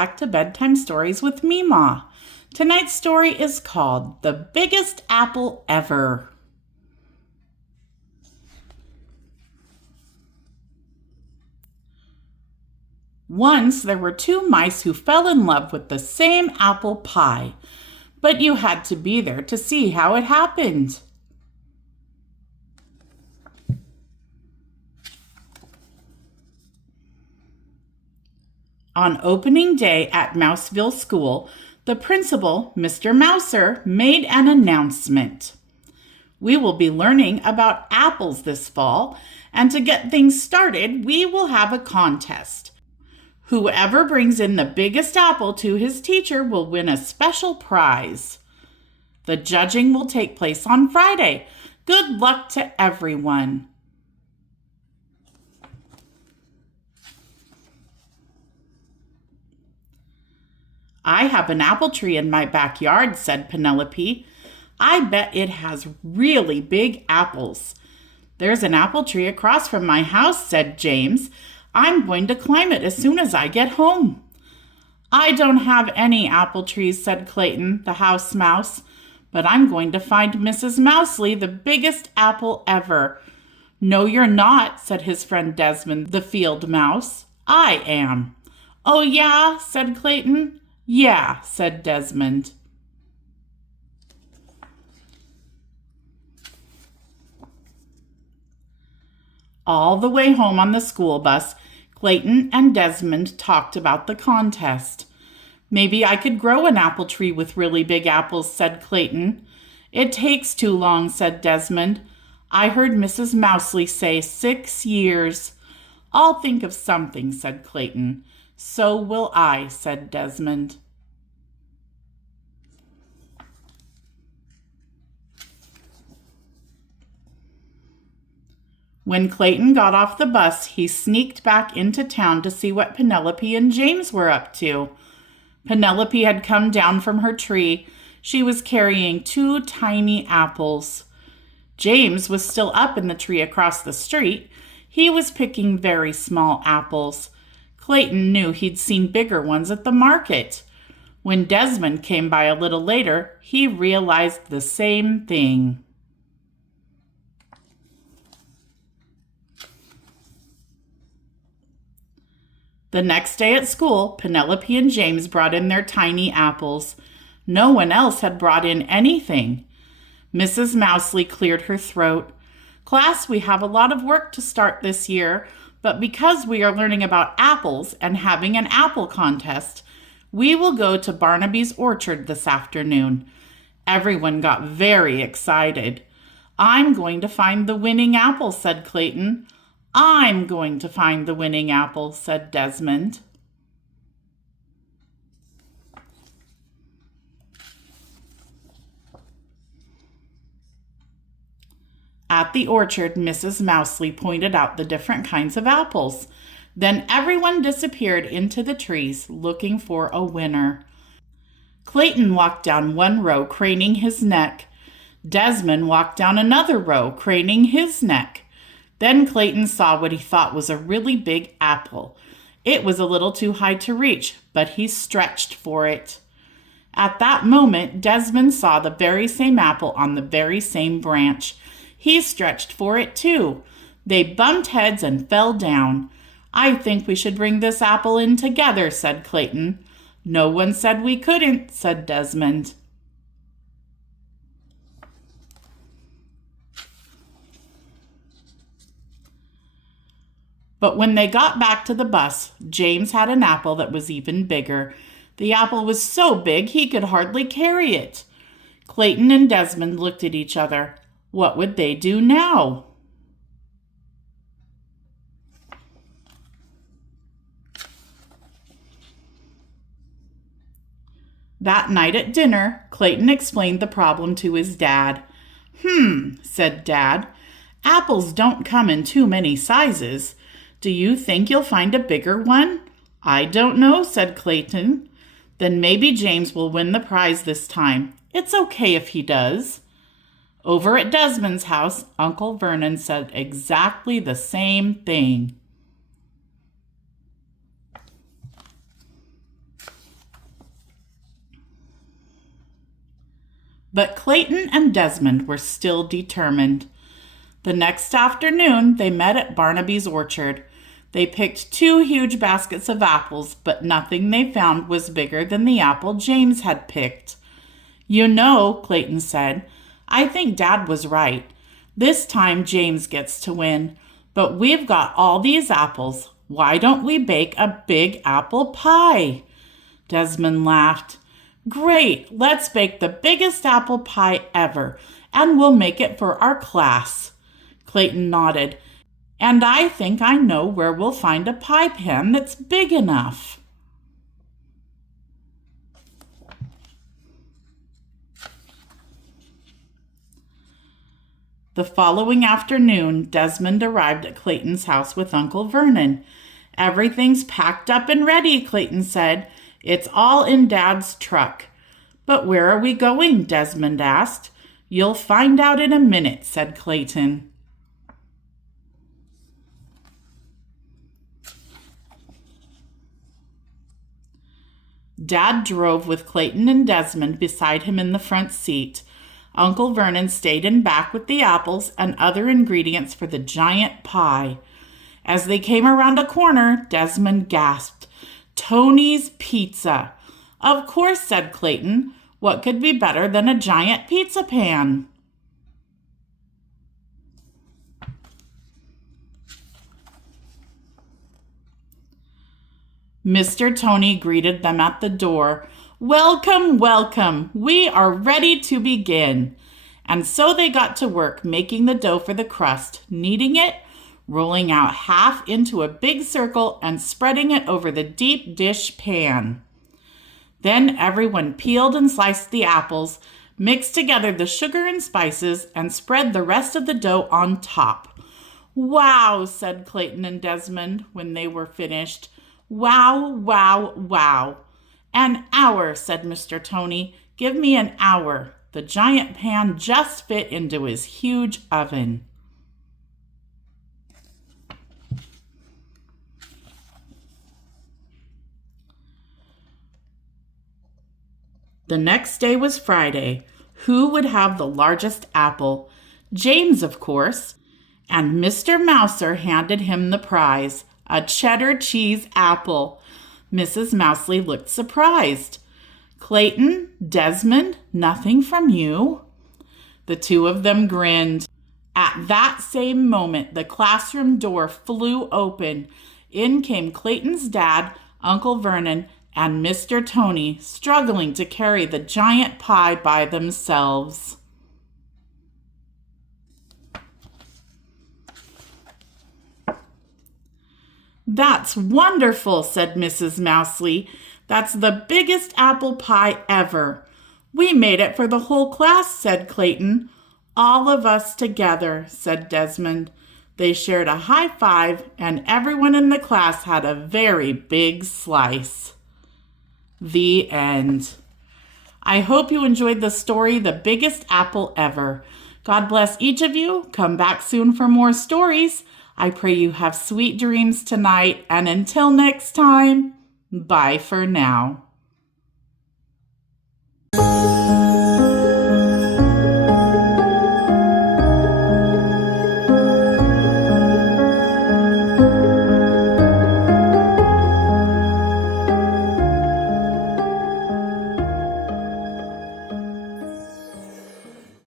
back to Bedtime Stories with Meemaw. Tonight's story is called The Biggest Apple Ever. Once there were two mice who fell in love with the same apple pie, but you had to be there to see how it happened. On opening day at Mouseville School, the principal, Mr. Mouser, made an announcement. We will be learning about apples this fall, and to get things started, we will have a contest. Whoever brings in the biggest apple to his teacher will win a special prize. The judging will take place on Friday. Good luck to everyone. I have an apple tree in my backyard, said Penelope. I bet it has really big apples. There's an apple tree across from my house, said James. I'm going to climb it as soon as I get home. I don't have any apple trees, said Clayton, the house mouse, but I'm going to find Mrs. Mousely the biggest apple ever. No, you're not, said his friend Desmond, the field mouse. I am. Oh, yeah, said Clayton. Yeah, said Desmond. All the way home on the school bus, Clayton and Desmond talked about the contest. Maybe I could grow an apple tree with really big apples, said Clayton. It takes too long, said Desmond. I heard Mrs. Mousely say 6 years. I'll think of something, said Clayton. So will I, said Desmond. When Clayton got off the bus, he sneaked back into town to see what Penelope and James were up to. Penelope had come down from her tree. She was carrying 2 tiny apples. James was still up in the tree across the street. He was picking very small apples. Clayton knew he'd seen bigger ones at the market. When Desmond came by a little later, he realized the same thing. The next day at school, Penelope and James brought in their tiny apples. No one else had brought in anything. Mrs. Mousely cleared her throat. Class, we have a lot of work to start this year, but because we are learning about apples and having an apple contest, we will go to Barnaby's orchard this afternoon. Everyone got very excited. I'm going to find the winning apple, said Clayton. I'm going to find the winning apple, said Desmond. At the orchard, Mrs. Mousely pointed out the different kinds of apples. Then everyone disappeared into the trees, looking for a winner. Clayton walked down one row, craning his neck. Desmond walked down another row, craning his neck. Then Clayton saw what he thought was a really big apple. It was a little too high to reach, but he stretched for it. At that moment, Desmond saw the very same apple on the very same branch. He stretched for it too. They bumped heads and fell down. I think we should bring this apple in together, said Clayton. No one said we couldn't, said Desmond. But when they got back to the bus, James had an apple that was even bigger. The apple was so big he could hardly carry it. Clayton and Desmond looked at each other. What would they do now? That night at dinner, Clayton explained the problem to his dad. Said Dad. Apples don't come in too many sizes. Do you think you'll find a bigger one? I don't know, said Clayton. Then maybe James will win the prize this time. It's okay if he does. Over at Desmond's house, Uncle Vernon said exactly the same thing. But Clayton and Desmond were still determined. The next afternoon, they met at Barnaby's orchard. They picked 2 huge baskets of apples, but nothing they found was bigger than the apple James had picked. "You know," Clayton said, "I think Dad was right. This time James gets to win. But we've got all these apples. Why don't we bake a big apple pie?" Desmond laughed. "Great, let's bake the biggest apple pie ever, and we'll make it for our class." Clayton nodded. "And I think I know where we'll find a pie pan that's big enough." The following afternoon, Desmond arrived at Clayton's house with Uncle Vernon. "Everything's packed up and ready," Clayton said. "It's all in Dad's truck." "But where are we going?" Desmond asked. "You'll find out in a minute," said Clayton. Dad drove with Clayton and Desmond beside him in the front seat. Uncle Vernon stayed in back with the apples and other ingredients for the giant pie. As they came around a corner, Desmond gasped, "Tony's Pizza!" "Of course," said Clayton. "What could be better than a giant pizza pan?" Mr. Tony greeted them at the door. "Welcome, welcome. We are ready to begin." And so they got to work making the dough for the crust, kneading it, rolling out half into a big circle, and spreading it over the deep dish pan. Then everyone peeled and sliced the apples, mixed together the sugar and spices, and spread the rest of the dough on top. "Wow," said Clayton and Desmond when they were finished. "Wow, wow, wow." "An hour," said Mr. Tony. "Give me an hour." The giant pan just fit into his huge oven. The next day was Friday. Who would have the largest apple? James, of course. And Mr. Mouser handed him the prize, a cheddar cheese apple. Mrs. Mousley looked surprised. "Clayton, Desmond, nothing from you?" The 2 of them grinned. At that same moment, the classroom door flew open. In came Clayton's dad, Uncle Vernon, and Mr. Tony, struggling to carry the giant pie by themselves. "That's wonderful," said Mrs. Mousley. "That's the biggest apple pie ever." "We made it for the whole class," said Clayton. "All of us together," said Desmond. They shared a high five, and everyone in the class had a very big slice. The end. I hope you enjoyed the story, The Biggest Apple Ever. God bless each of you. Come back soon for more stories. I pray you have sweet dreams tonight, and until next time, bye for now.